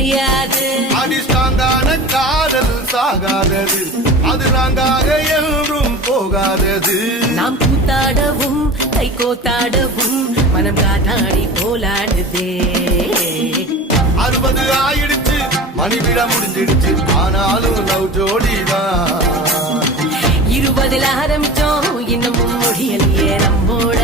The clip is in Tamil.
கிடையாது. அடிஸ்டாங்கான காதல் சாகாதது, அது நாங்காக என்றும் போகாதது. நாம் கூத்தாடவும் கை கோத்தாடவும் மனம் காத்தாடி போலாடுதே. 60 ஆயிடுச்சு, மணிவிட முடிஞ்சிடுச்சு, ஆனாலும் லவ் ஜோடிதான். 20 ஆரம்பிச்சோம், இன்னமும் முடியலையே நம்மோட